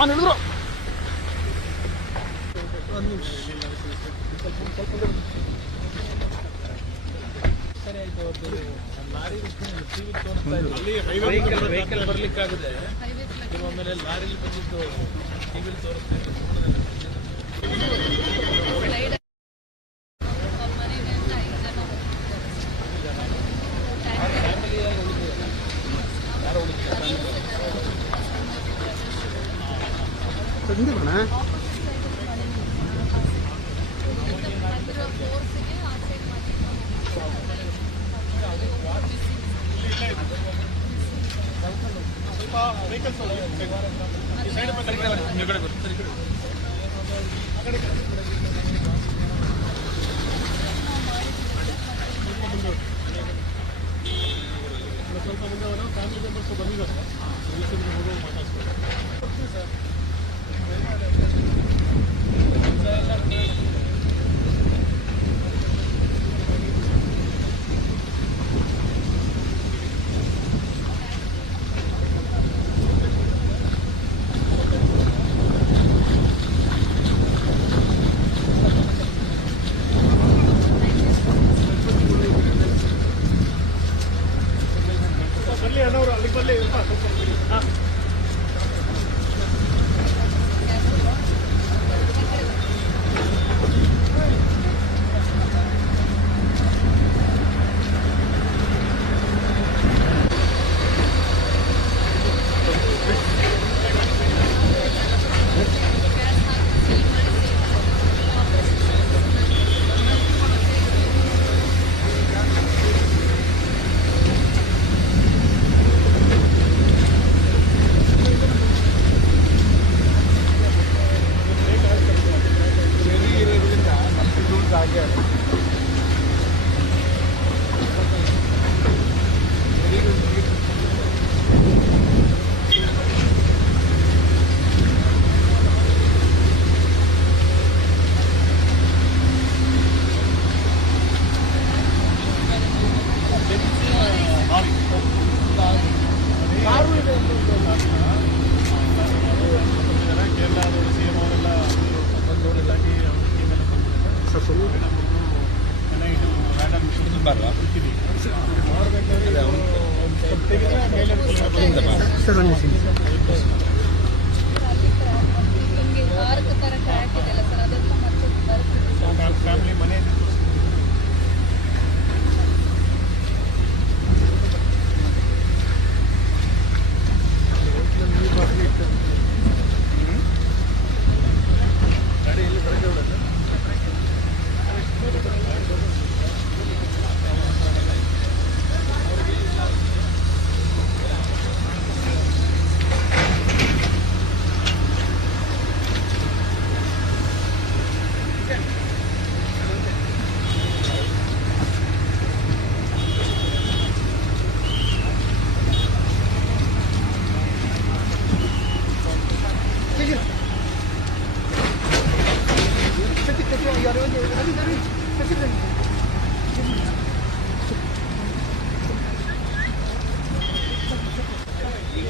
ಮನೆ ಹಿಡಿದ್ರು ಸರಿ ಆಯ್ತು. ಲಾರಿ ವೆಹಿಕಲ್ ಬರ್ಲಿಕ್ಕಾಗದೆ ಆಮೇಲೆ ಲಾರಿಲಿ ಬಂದಿದ್ದು ಟಿವಿಲಿ ತೋರಿಸ್ತಾ ಸ್ವಲ್ಪ ಮುಂದೆ ಫ್ಯಾಮಿಲಿ ಮೆಂಬರ್ಸ್ ಬಂದಿದ್ದಾರೆ ಹೋಗೋ ಮಾತಾಡ್ತಾರೆ ಸರ್. ಫ್ಯಾಮಿಲಿ ಮನೆ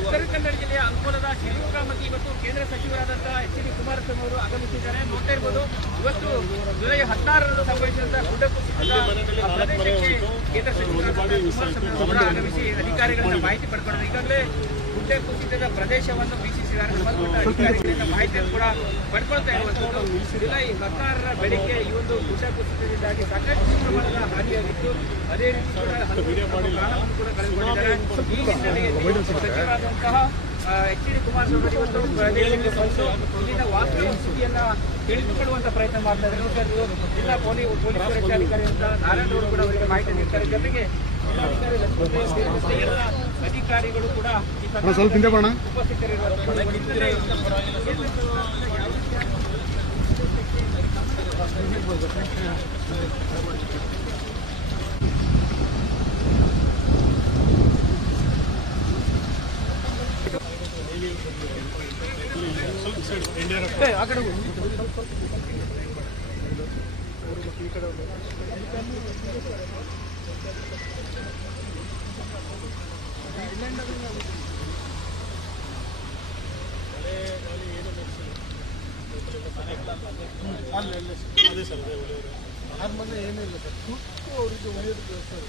ಉತ್ತರ ಕನ್ನಡ ಜಿಲ್ಲೆಯ ಅಂಕೋಲದ ಶಿವಮೊಗ್ಗಕ್ಕೆ ಇವತ್ತು ಕೇಂದ್ರ ಸಚಿವರಾದಂತಹ ಎಚ್.ಡಿ. ಕುಮಾರಸ್ವಾಮಿ ಅವರು ಆಗಮಿಸಿದ್ದಾರೆ. ನೋಡ್ತಾ ಇರಬಹುದು, ಇವತ್ತು ಜುಲೈ 16ರಂದು ಸಂಭವಿಸಿದಂತಹ ಗುಡ್ಡ ಕುಸಿತದ ಪ್ರದೇಶಕ್ಕೆ ಕೇಂದ್ರ ಸಚಿವರಾದಂತಹ ಕುಮಾರಸ್ವಾಮಿ ಅವರು ಆಗಮಿಸಿ ಅಧಿಕಾರಿಗಳಿಂದ ಮಾಹಿತಿ ಪಡ್ಕೊಂಡ್ರು. ಈಗಾಗಲೇ ಗುಡ್ಡ ಕುಸಿತದ ಪ್ರದೇಶವನ್ನು ವೀಕ್ಷಿಸಿದ್ದಾರೆ. ಸಂಬಂಧಪಟ್ಟ ಅಧಿಕಾರಿಗಳಿಂದ ಮಾಹಿತಿಯನ್ನು ಕೂಡ ಪಡ್ಕೊಳ್ತಾ ಇರುವಂತದ್ದು. ಜುಲೈ 16ರ ಬೆಳಿಗ್ಗೆ ಈ ಒಂದು ಗುಡ್ಡ ಕುಸಿತದಿಂದಾಗಿ ಸಾಕಷ್ಟು ಪ್ರಮಾಣದ ಹಾನಿಯಾಗಿತ್ತು. ಅದೇ ರೀತಿ ಕೂಡ ಪ್ರಾಣವನ್ನು ಕೂಡ ಕಳೆದುಕೊಂಡಿದ್ದಾರೆ. ಈ ಹಿನ್ನೆಲೆಯಲ್ಲಿ ಸಚಿವರಾದಂತಹ ಎಚ್.ಡಿ. ಕುಮಾರಸ್ವಾಮಿ ಇವತ್ತು ಪ್ರದೇಶಕ್ಕೆ ಬಂದು ಇಲ್ಲಿನ ವಾಸ್ತವ ಸ್ಥಿತಿಯನ್ನ ತಿಳಿದುಕೊಳ್ಳುವಂತ ಪ್ರಯತ್ನ ಮಾಡ್ತಾ ಇದ್ದಾರೆ. ಜಿಲ್ಲಾ ಪೊಲೀಸ್ ವರಿಷ್ಠಾಧಿಕಾರಿಯಾದಂತಹ ನಾರಾಯಣ ಕೂಡ ಅವರಿಗೆ ಮಾಹಿತಿ ನೀಡ್ತಾರೆ. ಜೊತೆಗೆ ಅಧಿಕಾರಿಗಳು ಕೂಡ ಉಪಸ್ಥಿತರಿರುತ್ತಾರೆ. ಆ ಕಡೆ ಏನು ಅದೇ ಸರ್ ಯಾರ ಮನೆ ಏನಿಲ್ಲ ಸರ್ ತುರ್ತು ಅವರಿಗೆ ಒಳ್ಳೆಯದು ಸರ್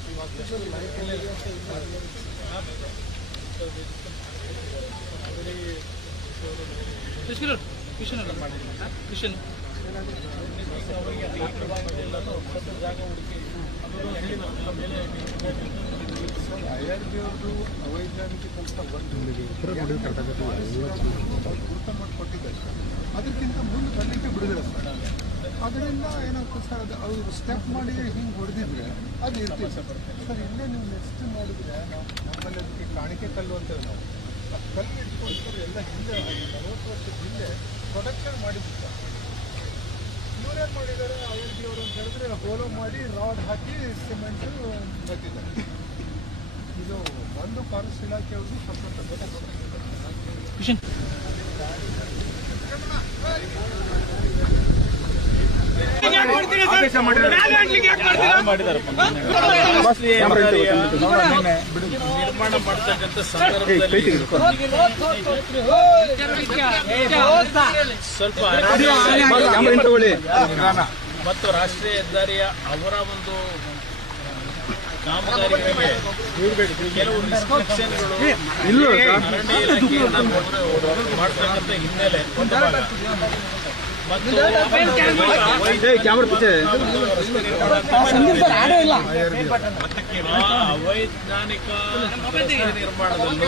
ಕೃಷ್ಣ ಜಾಗ ಹುಡುಕಿ ಅಯ್ಯರ್ಜಿಯವ್ರದ್ದು ಅವೈಜ್ಞಾನಿಕ ಕೆಲಸ ಗುರುತ ಮಾಡಿಕೊಟ್ಟಿದ್ದಾರೆ ಅದಕ್ಕಿಂತ ಮುಂದೆ ಬರಲಿಕ್ಕೆ ಬಿಡುಗಡೆ ಸರ್ ಅದರಿಂದ ಏನಾಗ್ತದೆ ಸರ್ ಅವರು ಸ್ಟೆಪ್ ಮಾಡಿ ಹಿಂಗೆ ಹೊಡೆದಿದ್ರೆ ಅದು ಇರ್ತೀವಿ ಸರ್ ಇಲ್ಲೇ ನೀವು ನೆಕ್ಸ್ಟ್ ನೋಡಿದ್ರೆ ನಾವು ನಮ್ಮಲ್ಲಿ ಅದಕ್ಕೆ ಕಾಣಿಕೆ ಕಲ್ಲು ಅಂತೇಳಿ ನಾವು ಕಲ್ಲು ಇಟ್ಕೊಂಡು ಎಲ್ಲ ಹಿಂದೆ 40 ವರ್ಷದ ಹಿಂದೆ ಪ್ರೊಡಕ್ಷನ್ ಮಾಡಿದ್ರು ಸರ್ ಇವರೇನು ಮಾಡಿದ್ದಾರೆ ಅಯ್ಯರ್ಜಿಯವರು ಅಂತ ಹೇಳಿದ್ರೆ ಹೋಲೋ ಮಾಡಿ ರಾಡ್ ಹಾಕಿ ಸಿಮೆಂಟು ಮೆತ್ತಿದ್ದಾರೆ ಇದು ಒಂದು ಫಾರೆಸ್ಟ್ ಇಲಾಖೆಯವ್ರಿಗೂ ಸಂಬಂಧಪಟ್ಟ ನಿರ್ಮಾಣ ಮಾಡತಕ್ಕಂಥ ಸಂದರ್ಭದಲ್ಲಿ ಸ್ವಲ್ಪ ಮತ್ತು ರಾಷ್ಟ್ರೀಯ ಹೆದ್ದಾರಿಯ ಅವರ ಒಂದು ಕಾಮಗಾರಿಗಳಿಗೆ ಕೆಲವು ರಿಸ್ಟ್ರಿಕ್ಷನ್ಗಳು ಅರಣ್ಯ ಇಲಾಖೆಯಿಂದ ಮಾಡತಕ್ಕಂಥ ಹಿನ್ನೆಲೆ ಒಂದು ಭಾಗ ಮತ್ತು ಅವೈಜ್ಞಾನಿಕ ನಿರ್ಮಾಣದಲ್ಲೂ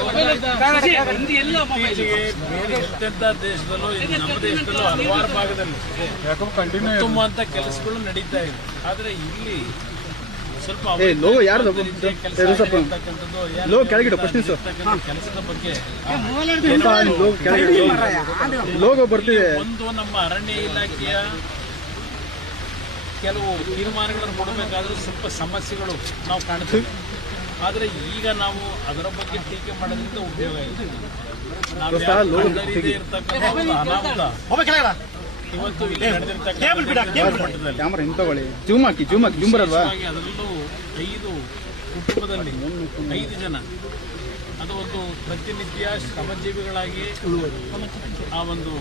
ಇತ್ತೀಚೆಗೆ ಬೇರೆ ಎಂತೆಂಥ ದೇಶದಲ್ಲೂ ನಮ್ಮ ದೇಶದಲ್ಲೂ ಹಲವಾರು ಭಾಗದಲ್ಲಿ ಉತ್ತಮ ಅಂತ ಕೆಲಸಗಳು ನಡೀತಾ ಇದೆ. ಆದರೆ ಇಲ್ಲಿ ಸ್ವಲ್ಪ ಕೆಲಸದ ಬಗ್ಗೆ ಒಂದು ನಮ್ಮ ಅರಣ್ಯ ಇಲಾಖೆಯ ಕೆಲವು ತೀರ್ಮಾನಗಳನ್ನು ಕೊಡಬೇಕಾದ್ರೂ ಸ್ವಲ್ಪ ಸಮಸ್ಯೆಗಳು ನಾವು ಕಾಣ್ತೇವೆ. ಆದರೆ ಈಗ ನಾವು ಅದರ ಬಗ್ಗೆ ಟೀಕೆ ಮಾಡೋದ್ರಿಂದ ಉಪಯೋಗ ಇದೆ. ನಾವು ಇರ್ತಕ್ಕಂಥ ಅನಾಹುತ ಇವತ್ತು ಇಲ್ಲಿ ನಡೆದಿರ್ತಕ್ಕಂಥ ಅದರಲ್ಲೂ 5 ಕುಟುಂಬದಲ್ಲಿ 5 ಜನ ಅದು ಒಂದು ಪ್ರತಿನಿತ್ಯ ಶ್ರಮಜೀವಿಗಳಾಗಿ ಆ ಒಂದು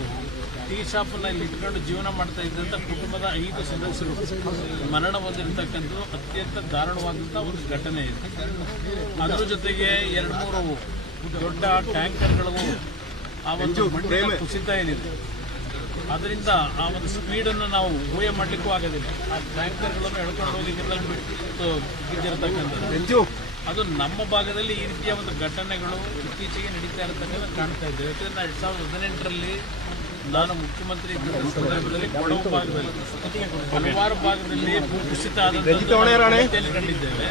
ಟೀ ಶಾಪ್ನಲ್ಲಿ ಇಟ್ಕೊಂಡು ಜೀವನ ಮಾಡ್ತಾ ಇದ್ದಂಥ ಕುಟುಂಬದ 5 ಸದಸ್ಯರು ಮರಣ ಹೊಂದಿರತಕ್ಕಂಥದ್ದು ಅತ್ಯಂತ ದಾರುಣವಾದಂಥ ಒಂದು ಘಟನೆ ಇದೆ. ಅದರ ಜೊತೆಗೆ 2-3 ದೊಡ್ಡ ಟ್ಯಾಂಕರ್ಗಳು ಆ ಒಂದು ಮಣ್ಣಿನ ಕುಸಿತ ಏನಿದೆ ಅದರಿಂದ ಆ ಒಂದು ಸ್ಪೀಡನ್ನು ನಾವು ಊಹೆ ಮಾಡಲಿಕ್ಕೂ ಆಗೋದಿಲ್ಲ. ಆ ಟ್ಯಾಂಕರ್ಗಳನ್ನು ಎಳ್ಕೊಂಡು ಹೋಗಿ ಬಿದ್ದಿರತಕ್ಕಂಥದ್ದು ಅದು ನಮ್ಮ ಭಾಗದಲ್ಲಿ ಈ ರೀತಿಯ ಒಂದು ಘಟನೆಗಳು ಇತ್ತೀಚೆಗೆ ನಡೀತಾ ಇರತಕ್ಕಂಥ ಕಾಣ್ತಾ ಇದ್ದೇವೆ. ಯಾಕಂದರೆ 2018ರಲ್ಲಿ ನಾನು ಮುಖ್ಯಮಂತ್ರಿ ಇದ್ದ ಸಂದರ್ಭದಲ್ಲಿ ಕೊಡಗು ಭಾಗದಲ್ಲಿ ಹಲವಾರು ಭಾಗದಲ್ಲಿ ಭೂಕುಸಿತ ಆದಂತೆ ಕಂಡಿದ್ದೇವೆ.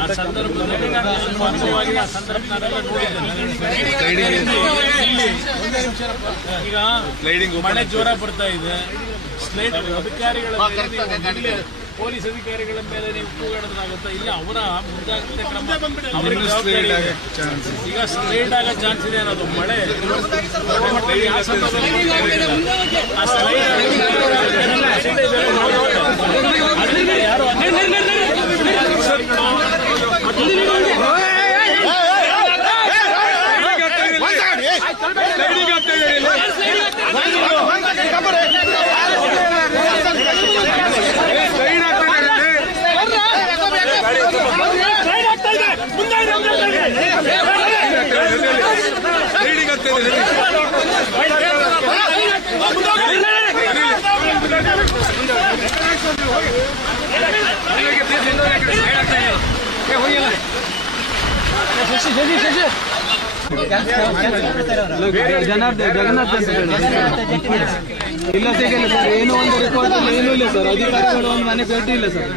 ಆ ಸಂದರ್ಭದಲ್ಲಿ ಸ್ಪಷ್ಟವಾಗಿ ಆ ಸಂದರ್ಭ ನಾನೆಲ್ಲ ನೋಡಿದ್ದೇನೆ. ಈಗ ಮಳೆ ಜೋರ ಬರ್ತಾ ಇದೆ. ಸ್ಲೈಡ್ ಅಧಿಕಾರಿಗಳ ಪೊಲೀಸ್ ಅಧಿಕಾರಿಗಳ ಮೇಲೆ ನೀವು ಕೂಗಾಡೋದಾಗುತ್ತಾ? ಇಲ್ಲ, ಅವರ ಮುಂಜಾಗ್ರತೆ ಕ್ರಮ ಅವರಿಗೆ ಜವಾಬ್ದಾರಿ ಇದೆ. ಈಗ ಸ್ಲೈಡ್ ಆಗೋ ಚಾನ್ಸ್ ಇದೆ ಅನ್ನೋದು ಮಳೆ ಆ ಸಂದರ್ಭದಲ್ಲಿ ಆ ಸ್ಲೈಡ್ ಯಾರು ಜಗನ್ನಾಥ್ ಇಲ್ಲ ಸಿಗಲ್ಲ ಸರ್. ಏನೋ ಒಂದು ರಿಪೋರ್ಟ್ ಅಲ್ಲಿ ಏನೂ ಇಲ್ಲ ಸರ್. ಅಧಿಕಾರಿಗಳು ಒಂದು ಮನೆ ಭೇಟಿ ಇಲ್ಲ ಸರ್.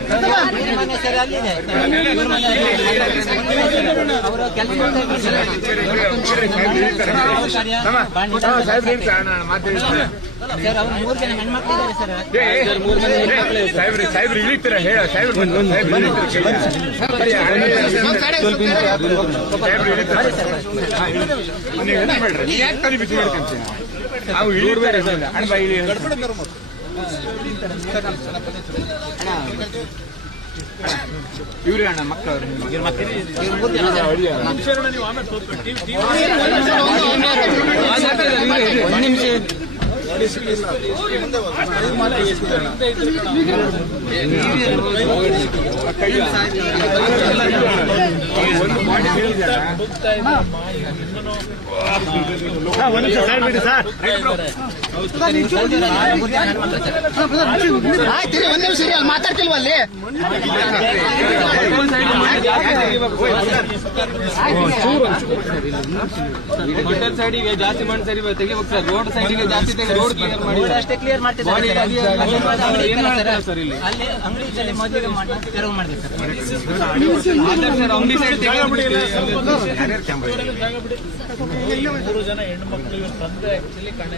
ಸರ್ ಅವ್ರು 3 ಜನ ಹೆಣ್ಮಕ್ಳಿದ್ದಾರೆ ಸರ್. 3 ಜನ ಹೆಣ್ಮಕ್ಳು ಸಾಹೇಬ್ರು ಇಳಿತೀರ ಹೇಳ ಸಾಹೇಬ್ರು ಯಾಕೆ ತಲೆ ಬಿಸಿ ಮಾಡ್ಕೊಂತೀವಿ ನಾವು ಇಳಿಬೇಡ ಅಣ್ಣ ಬಾ ಇಳಿ ಇವ್ರಿ ಅಣ್ಣ ಮಕ್ಕಳು ಒಂದು ನಿಮಿಷ ಮಾತಾಡ್ತಿಲ್ವಲ್ಲಿ ಹೋಟೆಲ್ ಸೈಡಿಗೆ ಜಾಸ್ತಿ ಮಾಡಿ ಸರಿ ತೆಗಿಬೇಕು ಸರ್. ರೋಡ್ ಸೈಡಿಗೆ ಜಾಸ್ತಿ ರೋಡ್ ಕ್ಲಿಯರ್ ಮಾಡಿ ಅಷ್ಟೇ ಕ್ಲಿಯರ್ ಮಾಡ್ತಿದ್ದಾರೆ ಸರ್. ಇಲ್ಲಿ ಅಲ್ಲಿ ಅಂಗಡಿ ಮದುವೆಗೆ ತೆರವು ಮಾಡಿದೆ ಸರ್. ಸರ್ ಅಂಗಡಿ ಸೈಡ್ ಮೂರು ಜನ ಹೆಣ್ಣು ಮಕ್ಕಳು ಇವ್ರ ತಂದೆ ಆಕ್ಚುಲಿ ಕೆಲಸ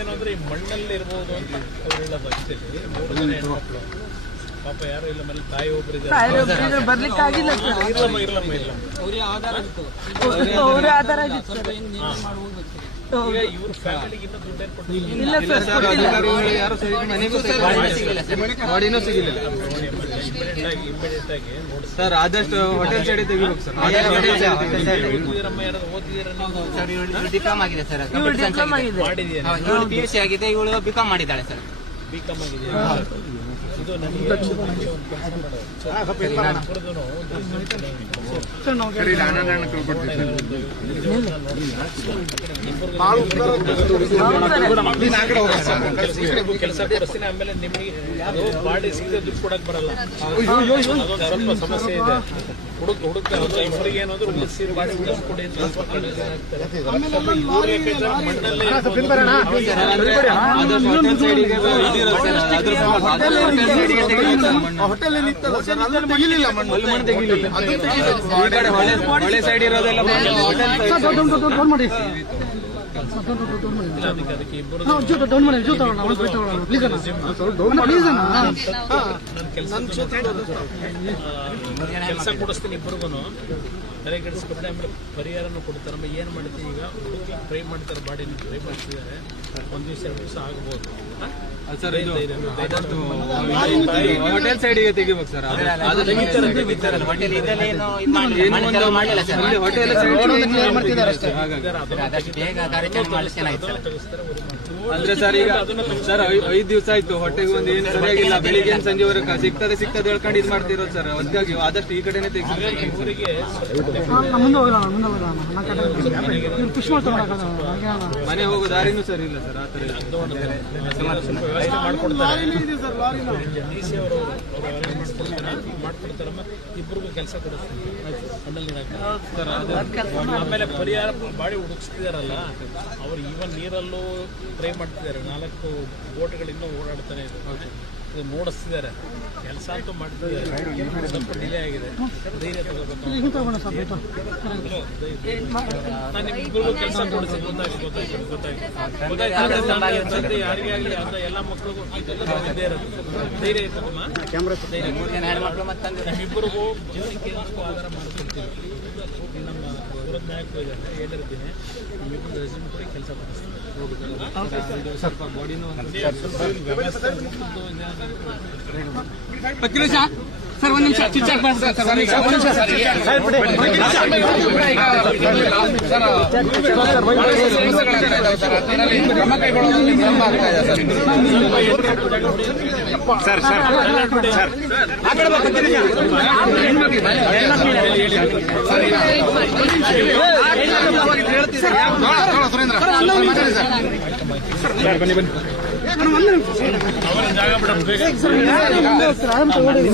ಏನು ಅಂದ್ರೆ ಈ ಮಣ್ಣಲ್ಲಿ ಇರ್ಬೋದು ಅಂತ ಅವ್ರು ಹೇಳೋದು ಆಕ್ಚುಲಿ. ಮೂರು ಜನ ಹೆಣ್ಣು ಮಕ್ಕಳು ಪಾಪ ಯಾರು ಇಲ್ಲ, ಮೇಲೆ ತಾಯಿ ಒಬ್ಬರಿದ್ದಾರೆ. ಬರ್ಲಿಕ್ಕೆ ಆಗಿಲ್ಲ ಇರ್ಲಮ್ಮ ಈಗ ಇವ್ರ ಫ್ಯಾಮಿಲಿಗೆ ಇನ್ನೂ ದುಡ್ಡು ಏನು ಕೊಟ್ಟಿಲ್ಲ. ಯಾರು ಸರಿ ಮನೆಗೂ ಬಾಡಿನೂ ಸಿಗಿಲ್ಲ ಇಮಿಡಿಯೇಟ್ ಆಗಿ ನೋಡಿ ಸರ್. ಆದಷ್ಟು ಹೋಟೆಲ್ ಸೈಡ್ ತೆಗಿಬೇಕು ಸರ್. ಓದ್ತಿದ್ದೀರಮ್ಮ, ಯಾರು ಓದ್ತಿದ್ದೀರ ನೀವು? ಸರ್ ಇವಳು ಡಿಪ್ಲೊಮ್ ಆಗಿದೆ ಸರ್. ಮಾಡಿದೀಯ ಇವಳು PUC ಆಗಿದೆ, ಇವಳು ಬಿಕಾಮ್ ಮಾಡಿದ್ದಾಳೆ ಸರ್. ಬಿಕಾಮ್ ಆಗಿದೆಯಾ? ಇದು ನನಗೆ ಕೆಲಸ ಕೊಡಿಸ್ತೀನಿ. ಆಮೇಲೆ ನಿಮಗೆ ಅದು ಬಾಡಿ ಸಿಗದೆ ದುಡ್ಡು ಕೊಡಕ್ ಬರಲ್ಲ, ಅದೊಂದು ಸ್ವಲ್ಪ ಸಮಸ್ಯೆ ಇದೆ. ಹುಡುಕ್ತಾ ಇಬ್ಬರಿಗೆ ಏನಾದ್ರು ಬಾಡಿ ಉಳಿಸ್ಕೊಡಿ ಅಂತ ಮಣ್ಣಲ್ಲೇ ಹೋಟೆಲ್ ಏನಿತ್ತಲ್ಲ ಸರ್, ಅಲ್ಲಿ ತೆಗಿಲಿಲ್ಲ ಮಣ್ಣು ತೆಗಿಲಿಲ್ಲ. ಹೊಳೆ ಸೈಡ್ ಇರೋದೆಲ್ಲ ಅದಕ್ಕೆ ಇಬ್ಬರು ಕೆಲಸ ಕೊಡಿಸ್ತೀನಿ ಇಬ್ಬರಿಗೂ ತಲೆ ಕೆಡಿಸ್ಕೊಂಡ್ರೆ. ಆಮೇಲೆ ಪರಿಹಾರನೂ ಕೊಡ್ತಾರೆ. ಏನು ಮಾಡ್ತೀವಿ ಈಗ ಹುಡುಗಿ ಟ್ರೈ ಮಾಡ್ತಾರೆ, ಬಾಡಿನ ಟ್ರೈ ಮಾಡ್ತಿದ್ದಾರೆ. ಒಂದು ದಿವಸ 2 ದಿವಸ ಆಗ್ಬೋದು ಸರ್. ಇದು ಹೋಟೆಲ್ ಸೈಡಿಗೆ ತೆಗಿಬೇಕು ಸರ್. ಹೋಟೆಲ್ ಇದೆಲ್ಲ ಏನು ಮಾಡಲಿಲ್ಲ ಸರ್. ಹೋಟೆಲ್ ಬೇಗ ಕಾರ್ಯಕ್ರಮ ಮಾಡಿಸಿ ಚೆನ್ನಾಗಿತ್ತು ಸರ್. ಅಂದ್ರೆ ಸರ್ ಈಗ ಸರ್ 5 ದಿವಸ ಆಯ್ತು, ಹೊಟ್ಟೆಗೆ ಒಂದು ಏನು ಸರಿಯಾಗಿಲ್ಲ. ಬೆಳಿಗ್ಗೆ ಸಂಜೆವರೆಗೆ ಸಿಗ್ತದೆ ಹೇಳ್ಕೊಂಡು ಇದು ಮಾಡ್ತಿರೋದು ಸರ್. ಅದಕ್ಕಾಗಿ ಆದಷ್ಟು ಈ ಕಡೆನೆ ತೆಗಿಸಿ. ಊರಿಗೆ ಮನೆ ಹೋಗೋ ದಾರಿನೂ ಸರಿ ಇಲ್ಲ ಸರ್. ಆ ಥರ ವ್ಯವಸ್ಥೆ ಮಾಡ್ಕೊಡ್ತಾರೆ. DC ಅವರು ಮಾಡ್ಕೊಡ್ತಾರಮ್ಮ. ಇಬ್ಬರಿಗೂ ಕೆಲಸ ಕೊಡಿಸ್ತೀನಿ ಮಣ್ಣಲ್ಲಿ. ಆಮೇಲೆ ಪರಿಹಾರ ಬಾಡಿ ಹುಡುಕಿಸ್ತಿದಾರಲ್ಲ, ಅವ್ರು ಈವನ್ ನೀರಲ್ಲೂ ಟ್ರೈ ಮಾಡ್ತಿದ್ದಾರೆ. 4 ಬೋಟ್ಗಳಿನ್ನೂ ಓಡಾಡ್ತಾನೆ ಇದೆ. ಇದು ನೋಡಿಸ್ತಿದ್ದಾರೆ. ಕೆಲಸ ಅಂತೂ ಮಾಡ್ತಿದ್ದಾರೆ. ಸ್ವಲ್ಪ ಡಿಲೇ ಆಗಿದೆ. ಧೈರ್ಯ ತಗೋಬೇಕು. ನಾನು ಇಬ್ಬರಿಗೂ ಕೆಲಸ ಕೊಡಿಸ್ತೀನಿ. ಗೊತ್ತಾಯ್ತು. ಯಾರಿಗೇ ಆಗಲಿ ಅಂತ ಎಲ್ಲ ಮಕ್ಕಳಿಗೂ ಇದ್ದೇ ಇರೋದು. ಧೈರ್ಯ ಇರ್ತದಮ್ಮ. ನಮ್ಮಿಬ್ಬರಿಗೂ ಜೀವನಕ್ಕೆ ಆಧಾರ ಮಾಡ್ಕೊಡ್ತೀವಿ. ನಮ್ಮ ವಿರೋಧ ನಾಯಕರು ಇದ್ದಾರೆ, ಹೇಳಿರ್ತೀನಿ. ನಿಮ್ಮಿಬ್ಬರು ರೆಸ್ಯೂಮ್ ಕೊಡಿ, ಕೆಲಸ ಕೊಡಿಸ್ತೀನಿ. ಸ್ವಲ್ಪ ಬಾಡಿನೂ ವ್ಯವಸ್ಥೆ ಸರ್. ಒಂದು ನಿಮಿಷ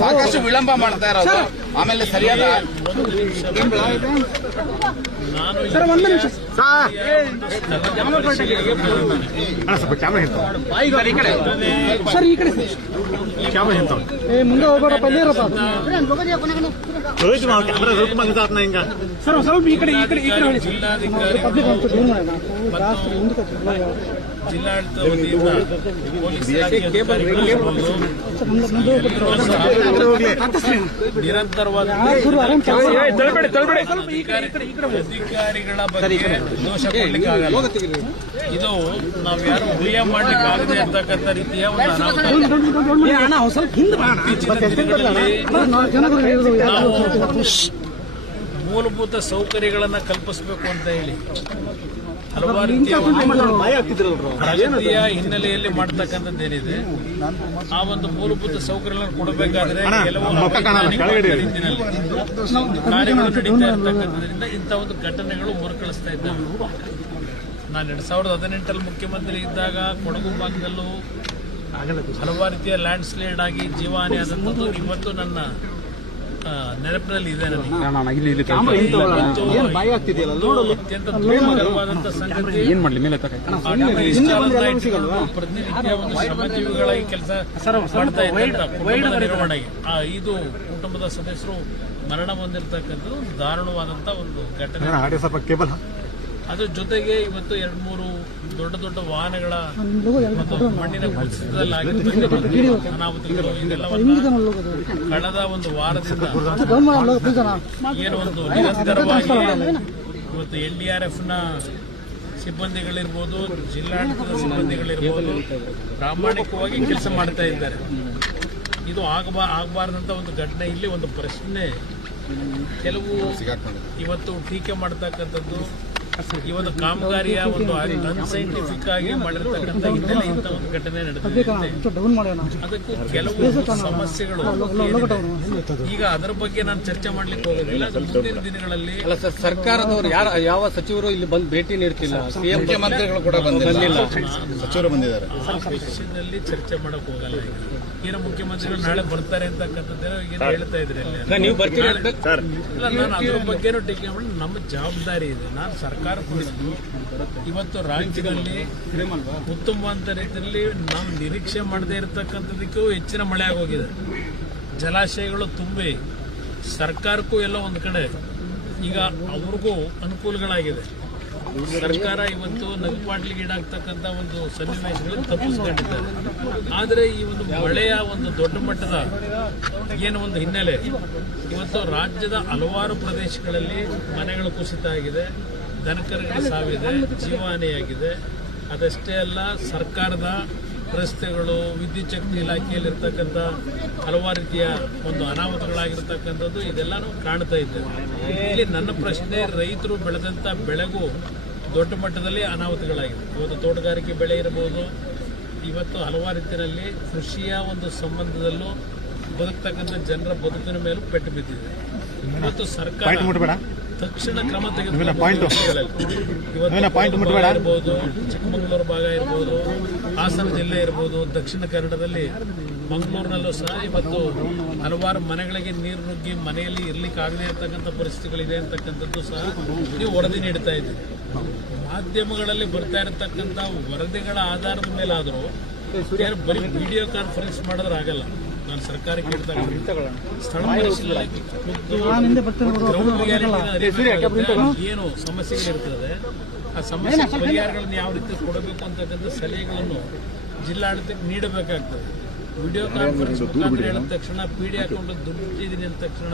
ಸಾಕಷ್ಟು ವಿಳಂಬ ಮಾಡ್ತಾ ಇರೋದು. ಆಮೇಲೆ ಸರಿಯಾದ ಮುಂದೆ ಹೋಗೋರಪ್ಪ ಇಲ್ಲೇ ಇರಪ್ಪ ಸರ್. ಸ್ವಲ್ಪ ಈ ಕಡೆ ಹೇಳಿ ಜಿಲ್ಲಾಡಳಿತ ವತಿಯಿಂದ ಪೊಲೀಸ್ ನಿರಂತರವಾದ ಅಧಿಕಾರಿಗಳ ಬಗ್ಗೆ ದೋಷ ಕೊಡ್ಲಿಕ್ಕಾಗಲ್ಲ. ಇದು ನಾವು ಯಾರು ಊಹೆ ಮಾಡ್ಲಿಕ್ಕೆ ಆಗದೆ ಅಂತಕ್ಕಂಥ ರೀತಿಯ ಒಂದು ಮೂಲಭೂತ ಸೌಕರ್ಯಗಳನ್ನು ಕಲ್ಪಿಸಬೇಕು ಅಂತ ಹೇಳಿ ಹಲವಾರು ರೀತಿಯ ಪ್ರಗತಿಯ ಹಿನ್ನೆಲೆಯಲ್ಲಿ ಮಾಡ್ತಕ್ಕಂಥದ್ದೇನಿದೆ ಆ ಒಂದು ಮೂಲಭೂತ ಸೌಕರ್ಯಗಳನ್ನು ಕೊಡಬೇಕಾದ್ರೆ ಕೆಲವು ರೀತಿಯಲ್ಲಿ ಕಾರ್ಯಗಳು ನಡೀತಾ ಇರತಕ್ಕಂಥದ್ರಿಂದ ಇಂಥ ಒಂದು ಘಟನೆಗಳು ಮರುಕಳಿಸ್ತಾ ಇದ್ದಾವೆ. ನಾನು 2018 ಮುಖ್ಯಮಂತ್ರಿ ಇದ್ದಾಗ ಕೊಡಗು ಭಾಗದಲ್ಲೂ ಹಲವಾರು ರೀತಿಯ ಲ್ಯಾಂಡ್ ಸ್ಲೈಡ್ ಆಗಿ ಜೀವಹಾನಿ ಆದಂಥದ್ದು ಇವತ್ತು ನನ್ನ ನೆನಪಿನಲ್ಲಿ ಇದೆ ನನಗೆ. ಅತ್ಯಂತ ದುಃಖಕರವಾದಂತಹ ಸಂಗತಿ ಪ್ರತಿನಿತ್ಯ ಒಂದು ಶ್ರಮಜೀವಿಗಳಾಗಿ ಕೆಲಸ ಮಾಡ್ತಾ ಇದ್ದಂತ ಕುಟುಂಬದ ನಿರ್ವಹಣೆಗೆ 5 ಕುಟುಂಬದ ಸದಸ್ಯರು ಮರಣ ಹೊಂದಿರತಕ್ಕಂಥದ್ದು ದಾರುಣವಾದಂತಹ ಒಂದು ಘಟನೆ. ಅದ್ರ ಜೊತೆಗೆ ಇವತ್ತು 2-3 ದೊಡ್ಡ ವಾಹನಗಳ ಒಂದು ಮಣ್ಣಿನ ಕುಸಿತದಲ್ಲಾಗಿರ್ತಕ್ಕಂಥ ಅನಾಹುತಗಳು ಇದೆಲ್ಲವನ್ನ ಕಳೆದ ಒಂದು ವಾರದಿಂದ ಏನು ಒಂದು ನಿರಂತರವಾಗಿ ಇವತ್ತು NDRFನ ಸಿಬ್ಬಂದಿಗಳಿರ್ಬೋದು, ಜಿಲ್ಲಾಡಳಿತದ ಸಿಬ್ಬಂದಿಗಳಿರ್ಬೋದು ಪ್ರಾಮಾಣಿಕವಾಗಿ ಕೆಲಸ ಮಾಡ್ತಾ ಇದ್ದಾರೆ. ಇದು ಆಗಬಾರ್ದಂತ ಒಂದು ಘಟನೆ. ಇಲ್ಲಿ ಒಂದು ಪ್ರಶ್ನೆ, ಕೆಲವು ಇವತ್ತು ಟೀಕೆ ಮಾಡ್ತಕ್ಕಂಥದ್ದು ಈ ಒಂದು ಕಾಮಗಾರಿಯ ಒಂದು ಅನ್ಸೈಂಟಿಫಿಕ್ ಆಗಿ ಮಾಡಿರ್ತಕ್ಕಂಥ ಹಿನ್ನೆಲೆ ಇಂಥ ಒಂದು ಘಟನೆ ನಡೆದಿದೆ. ಅದಕ್ಕೂ ಕೆಲವು ಸಮಸ್ಯೆಗಳು ಈಗ ಅದರ ಬಗ್ಗೆ ನಾನು ಚರ್ಚೆ ಮಾಡ್ಲಿಕ್ಕೆ ಹೋಗೋದಿಲ್ಲ. ಮುಂದಿನ ದಿನಗಳಲ್ಲಿ ಸರ್ಕಾರದವರು ಯಾವ ಸಚಿವರು ಇಲ್ಲಿ ಬಂದು ಭೇಟಿ ನೀಡ್ತಿಲ್ಲ, ಮುಖ್ಯಮಂತ್ರಿಗಳು ಕೂಡ ಬಂದಿಲ್ಲ, ಸಚಿವರು ಬಂದಿದ್ದಾರೆ. ಆ ವಿಷಯದಲ್ಲಿ ಚರ್ಚೆ ಮಾಡಕ್ ಹೋಗಲ್ಲ. ಏನೋ ಮುಖ್ಯಮಂತ್ರಿಗಳು ನಾಳೆ ಬರ್ತಾರೆ ಅಂತಕ್ಕಂಥದ್ದೇನೋ ಏನು ಹೇಳ್ತಾ ಇದ್ರಿ ನೀವು ಬರ್ತೀರಾ? ಇಲ್ಲ, ನಾನು ಅದ್ರ ಬಗ್ಗೆನೂ ಟೀಕೆ ಮಾಡಿ ನಮ್ಮ ಜವಾಬ್ದಾರಿ ಇದೆ. ನಾನು ಸರ್ಕಾರ ಇವತ್ತು ರಾಜ್ಯದಲ್ಲಿ ಉತ್ತಮವಾದ ರೀತಿಯಲ್ಲಿ ನಾವು ನಿರೀಕ್ಷೆ ಮಾಡದೇ ಇರತಕ್ಕಂಥದಕ್ಕೂ ಹೆಚ್ಚಿನ ಮಳೆ ಆಗೋಗಿದೆ. ಜಲಾಶಯಗಳು ತುಂಬಿ ಸರ್ಕಾರಕ್ಕೂ ಎಲ್ಲ ಒಂದು ಕಡೆ ಈಗ ಅವ್ರಿಗೂ ಅನುಕೂಲಗಳಾಗಿದೆ. ಸರ್ಕಾರ ಇವತ್ತು ನಗಪಾಟ್ಲಿಗೀಡಾಗ್ತಕ್ಕಂಥ ಒಂದು ಸನ್ನಿವೇಶಗಳನ್ನು ತಪ್ಪಿಸ್ಕೊಂಡಿದ್ದಾರೆ. ಆದರೆ ಈ ಒಂದು ಮಳೆಯ ಒಂದು ದೊಡ್ಡ ಮಟ್ಟದ ಏನು ಒಂದು ಹಿನ್ನೆಲೆ ಇವತ್ತು ರಾಜ್ಯದ ಹಲವಾರು ಪ್ರದೇಶಗಳಲ್ಲಿ ಮನೆಗಳು ಕುಸಿತ ಆಗಿದೆ, ದನಕರುಗಳ ಸಾವಿದೆ, ಜೀವಹಾನಿಯಾಗಿದೆ. ಅದಷ್ಟೇ ಅಲ್ಲ, ಸರ್ಕಾರದ ರಸ್ತೆಗಳು, ವಿದ್ಯುತ್ ಶಕ್ತಿ ಇಲಾಖೆಯಲ್ಲಿರ್ತಕ್ಕಂಥ ಹಲವಾರು ರೀತಿಯ ಒಂದು ಅನಾಹುತಗಳಾಗಿರ್ತಕ್ಕಂಥದ್ದು ಇದೆಲ್ಲನೂ ಕಾಣ್ತಾ ಇದ್ದೇವೆ. ಇಲ್ಲಿ ನನ್ನ ಪ್ರಶ್ನೆ, ರೈತರು ಬೆಳೆದಂಥ ಬೆಳೆಗೂ ದೊಡ್ಡ ಮಟ್ಟದಲ್ಲಿ ಅನಾಹುತಗಳಾಗಿದೆ. ಇವತ್ತು ತೋಟಗಾರಿಕೆ ಬೆಳೆ ಇರಬಹುದು, ಇವತ್ತು ಹಲವಾರು ರೀತಿಯಲ್ಲಿ ಕೃಷಿಯ ಒಂದು ಸಂಬಂಧದಲ್ಲೂ ಬದುಕ್ತಕ್ಕಂಥ ಜನರ ಬದುಕಿನ ಮೇಲೂ ಪೆಟ್ಟು ಬಿದ್ದಿದೆ. ಇವತ್ತು ಸರ್ಕಾರ ತಕ್ಷಣ ಕ್ರಮ ತೆಗೆದುಕೊಳ್ಳಬಹುದು. ಇರ್ಬೋದು, ಚಿಕ್ಕಮಗಳೂರು ಭಾಗ ಇರ್ಬೋದು, ಹಾಸನ ಜಿಲ್ಲೆ ಇರ್ಬೋದು, ದಕ್ಷಿಣ ಕನ್ನಡದಲ್ಲಿ ಮಂಗಳೂರಿನಲ್ಲೂ ಸಹ ಇವತ್ತು ಹಲವಾರು ಮನೆಗಳಿಗೆ ನೀರು ನುಗ್ಗಿ ಮನೆಯಲ್ಲಿ ಇರ್ಲಿಕ್ಕೆ ಆಗದೇ ಇರತಕ್ಕಂಥ ಪರಿಸ್ಥಿತಿಗಳಿದೆ ಅಂತಕ್ಕಂಥದ್ದು ಸಹ ನೀವು ವರದಿ ನೀಡ್ತಾ ಇದ್ದೀರಿ. ಮಾಧ್ಯಮಗಳಲ್ಲಿ ಬರ್ತಾ ಇರತಕ್ಕಂಥ ವರದಿಗಳ ಆಧಾರದ ಮೇಲಾದರೂ ಬರೀ ವಿಡಿಯೋ ಕಾನ್ಫರೆನ್ಸ್ ಮಾಡಿದ್ರೆ ಆಗಲ್ಲ. ನಾನು ಸರ್ಕಾರಕ್ಕೆ ಹೇಳ್ತಾ ಸ್ಥಳ ಪರಿಶೀಲನೆ ಏನು ಸಮಸ್ಯೆಗಳಿರ್ತದೆ ಆ ಸಮಸ್ಯೆ ಪರಿಹಾರಗಳನ್ನು ಯಾವ ರೀತಿ ಕೊಡಬೇಕು ಅಂತಕ್ಕಂಥ ಸಲಹೆಗಳನ್ನು ಜಿಲ್ಲಾಡಳಿತಕ್ಕೆ ನೀಡಬೇಕಾಗ್ತದೆ. ವಿಡಿಯೋ ಕಾನ್ಫರೆನ್ಸ್ ಮುಖಾಂತರ ಹೇಳಿದ ತಕ್ಷಣ PD ಹಾಕೊಂಡು ದುಡ್ಡಿದ್ದೀನಿ ಅಂದ ತಕ್ಷಣ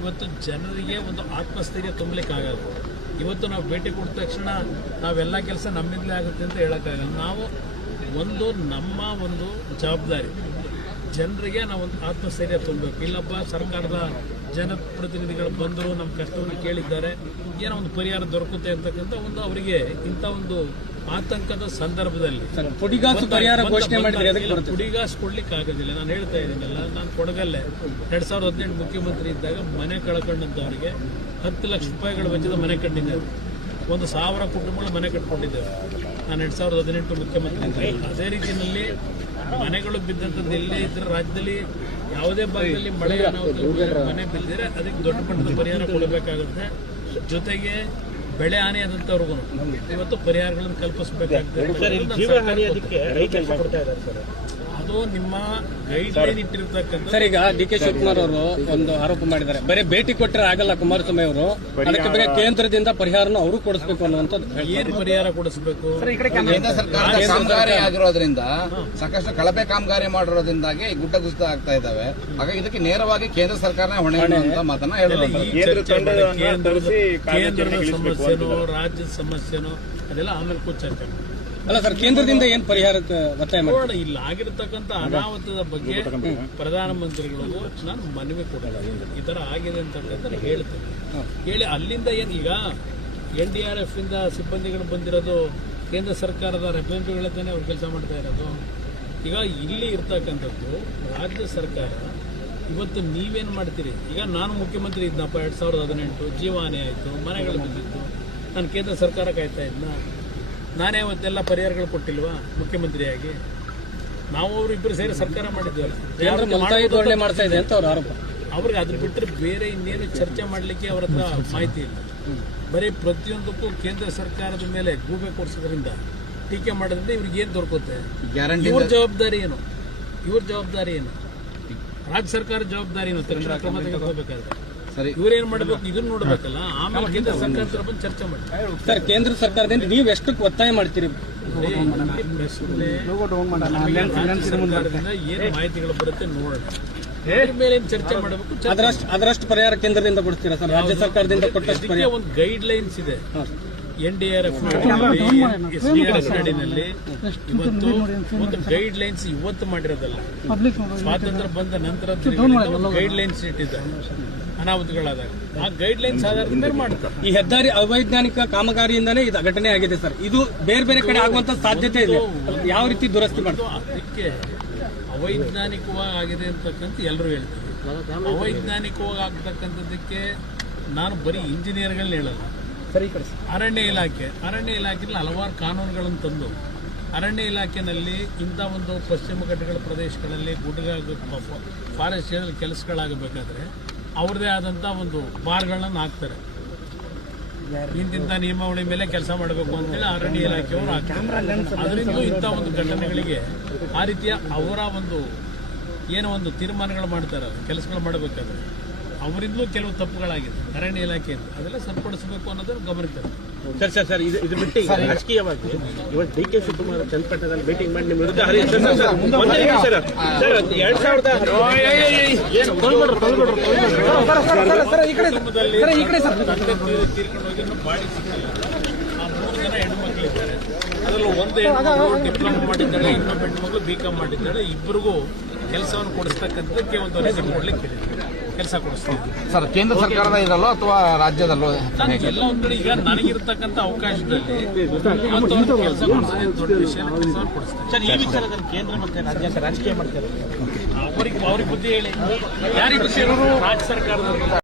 ಇವತ್ತು ಜನರಿಗೆ ಒಂದು ಆತ್ಮಸ್ಥೈರ್ಯ ತುಂಬಲಿಕ್ಕಾಗಲ್ಲ. ಇವತ್ತು ನಾವು ಭೇಟಿ ಕೊಟ್ಟ ತಕ್ಷಣ ನಾವೆಲ್ಲ ಕೆಲಸ ನಮ್ಮಿಂದಲೇ ಆಗುತ್ತೆ ಅಂತ ಹೇಳೋಕ್ಕಾಗಲ್ಲ. ನಾವು ನಮ್ಮ ಒಂದು ಜವಾಬ್ದಾರಿ ಜನರಿಗೆ ನಾವು ಒಂದು ಆತ್ಮಸ್ಥೈರ್ಯ ತುಂಬಬೇಕು. ಇಲ್ಲಪ್ಪ ಸರ್ಕಾರದ ಜನಪ್ರತಿನಿಧಿಗಳು ಬಂದರು, ನಮ್ಮ ಕಷ್ಟವನ್ನು ಕೇಳಿದ್ದಾರೆ, ಏನೋ ಒಂದು ಪರಿಹಾರ ದೊರಕುತ್ತೆ ಅಂತಕ್ಕಂಥ ಒಂದು ಅವರಿಗೆ ಇಂಥ ಒಂದು ಆತಂಕದ ಸಂದರ್ಭದಲ್ಲಿ ಪುಡಿಗಾಸು ಪರಿಹಾರ ಘೋಷಣೆ ಮಾಡಿದ್ರೆ ಪುಡಿಗಾಸು ಕೊಡ್ಲಿಕ್ಕೆ ಆಗೋದಿಲ್ಲ. ನಾನು ಹೇಳ್ತಾ ಇದ್ದೀನಲ್ಲ, ನಾನು ಕೊಡಗಲ್ಲೇ 2018 ಮುಖ್ಯಮಂತ್ರಿ ಇದ್ದಾಗ ಮನೆ ಕಳ್ಕೊಂಡಂಥವರಿಗೆ 10 ಲಕ್ಷ ರೂಪಾಯಿಗಳ ವೆಚ್ಚದ ಮನೆ ಕಟ್ಟಿದ್ದೇವೆ. 1,000 ಕುಟುಂಬಗಳು ಮನೆ ಕಟ್ಕೊಂಡಿದ್ದೇವೆ. ನಾನು 2018 ಮುಖ್ಯಮಂತ್ರಿ ಇದ್ದಾಗ ಅದೇ ರೀತಿಯಲ್ಲಿ ಮನೆಗಳು ಬಿದ್ದಂಥದ್ದು ಎಲ್ಲೇ ಇದ್ರೆ ರಾಜ್ಯದಲ್ಲಿ ಯಾವುದೇ ಭಾಗದಲ್ಲಿ ಮಳೆ ಮನೆ ಬಿದ್ದರೆ ಅದಕ್ಕೆ ದೊಡ್ಡ ಮಟ್ಟದ ಪರಿಹಾರ ಕೊಡಬೇಕಾಗುತ್ತೆ. ಜೊತೆಗೆ ಬೆಳೆ ಹಾನಿ ಆದಂಥವ್ರಿಗೂ ಇವತ್ತು ಪರಿಹಾರಗಳನ್ನು ಕಲ್ಪಿಸಬೇಕಾಗ್ತದೆ. ಅದು ನಿಮ್ಮ ಗೈಡ್ ಲೈನ್ ಇಟ್ಟಿರ್ತಕ್ಕಂಥ. ಸರ್, ಈಗ DK ಶಿವಕುಮಾರ್ ಅವರು ಒಂದು ಆರೋಪ ಮಾಡಿದ್ದಾರೆ, ಬರೀ ಭೇಟಿ ಕೊಟ್ಟರೆ ಆಗಲ್ಲ ಕುಮಾರಸ್ವಾಮಿ ಅವರು, ಅದಕ್ಕೆ ಬೇರೆ ಕೇಂದ್ರದಿಂದ ಪರಿಹಾರನ ಅವರು ಕೊಡಿಸಬೇಕು ಅನ್ನುವಂಥದ್ದು. ಏನು ಪರಿಹಾರ ಕೊಡಿಸಬೇಕು? ಕೇಂದ್ರ ಸರ್ಕಾರ ಕಾಮಗಾರಿ ಆಗಿರೋದ್ರಿಂದ ಸಾಕಷ್ಟು ಕಳಪೆ ಕಾಮಗಾರಿ ಮಾಡಿರೋದ್ರಿಂದಾಗಿ ಗುಡ್ಡ ಕುಸಿತ ಆಗ್ತಾ ಇದ್ದಾವೆ. ಹಾಗಾಗಿ ಇದಕ್ಕೆ ನೇರವಾಗಿ ಕೇಂದ್ರ ಸರ್ಕಾರನೇ ಹೊಣೆ ಅಂತ ಮಾತನ್ನ ಹೇಳಿದ್ರು. ಕೇಂದ್ರದ ಸಮಸ್ಯೆನೋ ರಾಜ್ಯದ ಸಮಸ್ಯೆನೋ ಅದೆಲ್ಲ ಆಮೇಲೆ ಕೂತ್ ಚರ್ಚೆ ಮಾಡಿ. ಅಲ್ಲ ಸರ್, ಕೇಂದ್ರದಿಂದ ಏನು ಪರಿಹಾರಕ್ಕೆ ಒತ್ತಾಯ ಮಾಡಿ ಇಲ್ಲ ಆಗಿರತಕ್ಕಂಥ ಅನಾಹುತದ ಬಗ್ಗೆ ಪ್ರಧಾನಮಂತ್ರಿಗಳಿಗೂ ನಾನು ಮನವಿ ಕೊಡಲ್ಲ. ಈ ತರ ಆಗಿದೆ ಅಂತಕ್ಕಂಥ ಹೇಳ್ತೇನೆ. ಹೇಳಿ ಅಲ್ಲಿಂದ ಏನು ಈಗ NDRF ಇಂದ ಸಿಬ್ಬಂದಿಗಳು ಬಂದಿರೋದು ಕೇಂದ್ರ ಸರ್ಕಾರದ ರೆಪ್ರೆಸೆಂಟೇಟಿವ್ಗಳೇ ಅವ್ರು ಕೆಲಸ ಮಾಡ್ತಾ ಇರೋದು. ಈಗ ಇಲ್ಲಿ ಇರ್ತಕ್ಕಂಥದ್ದು ರಾಜ್ಯ ಸರ್ಕಾರ ಇವತ್ತು ನೀವೇನು ಮಾಡ್ತೀರಿ? ಈಗ ನಾನು ಮುಖ್ಯಮಂತ್ರಿ ಇದ್ನಪ್ಪ 2018 ಜೀವಹಾನಿ ಆಯಿತು, ಮನೆಗಳು ಬಂದಿತ್ತು, ನಾನು ಕೇಂದ್ರ ಸರ್ಕಾರ ಕಾಯ್ತಾ ಇದ್ನ, ನಾನೇ ಅವತ್ತೆಲ್ಲ ಪರಿಹಾರಗಳು ಕೊಟ್ಟಿಲ್ವಾ ಮುಖ್ಯಮಂತ್ರಿಯಾಗಿ? ನಾವು ಅವರು ಇಬ್ಬರು ಸೇರಿ ಸರ್ಕಾರ ಮಾಡಿದ್ದೇವೆ ಮಾಡ್ತಾ ಇದೆ ಅಂತ ಅವ್ರ ಆರೋಪ. ಅವ್ರಿಗೆ ಅದ್ರ ಬಿಟ್ಟರೆ ಬೇರೆ ಇನ್ನೇನು ಚರ್ಚೆ ಮಾಡಲಿಕ್ಕೆ ಅವ್ರ ಹತ್ರ ಮಾಹಿತಿ ಇಲ್ಲ. ಬರೀ ಪ್ರತಿಯೊಂದಕ್ಕೂ ಕೇಂದ್ರ ಸರ್ಕಾರದ ಮೇಲೆ ಗೂಬೆ ಕೊಡಿಸೋದ್ರಿಂದ, ಟೀಕೆ ಮಾಡೋದ್ರಿಂದ ಇವ್ರಿಗೆ ಏನು ದೊರಕುತ್ತೆ? ಇವ್ರ ಜವಾಬ್ದಾರಿ ಏನು? ರಾಜ್ಯ ಸರ್ಕಾರ ಜವಾಬ್ದಾರಿ ಏನು? ತಕ್ಷಣ ಕ್ರಮ ತೆಗೆದುಕೋಬೇಕಾದ್ರೆ ಇವ್ರೇನ್ ಮಾಡಬೇಕು ಇದನ್ನ ನೋಡ್ಬೇಕಲ್ಲ. ಆಮೇಲೆ ಕೇಂದ್ರ ಸರ್ಕಾರ ಹತ್ರ ಬಂದು ಚರ್ಚೆ ಮಾಡಿ. ಸರ್, ಕೇಂದ್ರ ಸರ್ಕಾರದಿಂದ ನೀವು ಎಷ್ಟಕ್ಕೆ ಒತ್ತಾಯ ಮಾಡ್ತೀರಿ? ಸರ್ಕಾರದಿಂದ ಏನು ಮಾಹಿತಿಗಳು ಬರುತ್ತೆ ನೋಡೋಣ, ಮೇಲೆ ಚರ್ಚೆ ಮಾಡಬೇಕು. ಅದರಷ್ಟು ಪರಿಹಾರ ಕೇಂದ್ರದಿಂದ ಕೊಡ್ತೀರಾ ಸರ್? ರಾಜ್ಯ ಸರ್ಕಾರದಿಂದ ಕೊಟ್ಟಷ್ಟು ಪರಿಹಾರ ಒಂದು ಗೈಡ್ ಲೈನ್ಸ್ ಇದೆ. NDRF SDRF ನಾಡಿನಲ್ಲಿ ಇವತ್ತು ಒಂದು ಗೈಡ್ ಲೈನ್ಸ್ ಇವತ್ತು ಮಾಡಿರೋದಲ್ಲ, ಸ್ವಾತಂತ್ರ್ಯ ಬಂದ ನಂತರ ಗೈಡ್ ಲೈನ್ಸ್ ಇಟ್ಟಿದ್ದಾರೆ. ಅನಾಹುತಗಳಾದಾಗ ಆ ಗೈಡ್ ಲೈನ್ಸ್ ಆಧಾರದ ಮಾಡ್ತಾರೆ. ಈ ಹೆದ್ದಾರಿ ಅವೈಜ್ಞಾನಿಕ ಕಾಮಗಾರಿಯಿಂದಾನೇ ಇದು ಘಟನೆ ಆಗಿದೆ ಸರ್. ಇದು ಬೇರೆ ಬೇರೆ ಕಡೆ ಆಗುವಂತ ಸಾಧ್ಯತೆ ಇದೆ. ಯಾವ ರೀತಿ ದುರಸ್ತಿ ಮಾಡ್ತಾರೆ? ಅದಕ್ಕೆ ಅವೈಜ್ಞಾನಿಕವಾಗಿ ಆಗಿದೆ ಅಂತಕ್ಕಂಥ ಎಲ್ಲರೂ ಹೇಳ್ತಾರೆ. ಅವೈಜ್ಞಾನಿಕವಾಗಿ ಆಗ್ತಕ್ಕಂಥದ್ದಕ್ಕೆ ನಾನು ಬರೀ ಇಂಜಿನಿಯರ್ಗಳನ್ನ ಹೇಳಲ್ಲ. ಅರಣ್ಯ ಇಲಾಖೆಯಲ್ಲಿ ಹಲವಾರು ಕಾನೂನುಗಳನ್ನು ತಂದು ಅರಣ್ಯ ಇಲಾಖೆಯಲ್ಲಿ ಇಂಥ ಒಂದು ಪಶ್ಚಿಮ ಘಟ್ಟಗಳ ಪ್ರದೇಶಗಳಲ್ಲಿ ಫಾರೆಸ್ಟ್ ಏರಿಯಾದಲ್ಲಿ ಕೆಲಸಗಳಾಗಬೇಕಾದ್ರೆ ಅವ್ರದೇ ಆದಂಥ ಒಂದು ಬಾರ್ಗಳನ್ನು ಹಾಕ್ತಾರೆ. ಇಂತಿಂಥ ನಿಯಮಾವಳಿ ಮೇಲೆ ಕೆಲಸ ಮಾಡಬೇಕು ಅಂತೇಳಿ ಅರಣ್ಯ ಇಲಾಖೆಯವರು ಹಾಕ್ತಾರೆ. ಅದರಿಂದ ಇಂಥ ಒಂದು ಘಟನೆಗಳಿಗೆ ಆ ರೀತಿಯ ಅವರ ಒಂದು ಏನೋ ಒಂದು ತೀರ್ಮಾನಗಳು ಮಾಡ್ತಾರೆ, ಕೆಲಸಗಳು ಮಾಡಬೇಕಾದ್ರೆ ಅವರಿಂದಲೂ ಕೆಲವು ತಪ್ಪುಗಳಾಗಿದೆ ಅರಣ್ಯ ಇಲಾಖೆಯಿಂದ. ಅದೆಲ್ಲ ಸರಿಪಡಿಸಬೇಕು ಅನ್ನೋದನ್ನು ಗಮನಿಸ್ತಾರೆ. ಸರ್ ಇದು ಬಿಟ್ಟು ರಾಜಕೀಯವಾಗಿ ಇವತ್ತು DK ಶಿವಕುಮಾರ್ ಚನ್ನಪಟ್ಟಣದಲ್ಲಿ ಮೀಟಿಂಗ್ ಮಾಡಿ ನಿಮ್ಮ ವಿರುದ್ಧ ತೀರ್ಕೊಂಡು ಬಾಡಿ ಸಿಕ್ಕಿಲ್ಲ. ಆ 3 ಜನ ಹೆಣ್ಮಕ್ಳಿದ್ದಾರೆ. ಅದರಲ್ಲಿ ಒಂದು ಹೆಣ್ಮಗಳು ಡಿಪ್ಲೊಮಾ ಮಾಡಿದ್ದಾಳೆ, ಇನ್ನೊಬ್ಬ ಹೆಣ್ಮಗಳು BCom ಮಾಡಿದ್ದಾಳೆ. ಇಬ್ಬರಿಗೂ ಕೆಲಸವನ್ನು ಕೊಡಿಸ್ತಕ್ಕಂಥದ್ದಕ್ಕೆ ಒಂದು ಅರ್ಜಿ ಕೊಡ್ಲಿಕ್ಕೆ ಕೆಲಸ ಕೊಡಿಸ್ತೀವಿ ಸರ್. ಕೇಂದ್ರ ಸರ್ಕಾರದ ಇದಲ್ಲೋ ಅಥವಾ ರಾಜ್ಯದಲ್ಲೋ? ಎಲ್ಲ ಒಂದ್ ಕಡೆ ಈಗ ನನಗಿರ್ತಕ್ಕಂಥ ಅವಕಾಶದಲ್ಲಿ ಕೆಲಸ ಕೊಡಿಸೋದೇ ದೊಡ್ಡ ವಿಷಯ. ಕೆಲಸ ಕೊಡಿಸ್ತಾರೆ. ಈ ವಿಚಾರದಲ್ಲಿ ಕೇಂದ್ರ ಮತ್ತೆ ರಾಜ್ಯ ರಾಜಕೀಯ ಮಾಡ್ತಾರೆ. ಅವ್ರಿಗೆ ಬುದ್ಧಿ ಹೇಳಿ. ಯಾರಿಗೆ ರಾಜ್ಯ ಸರ್ಕಾರದ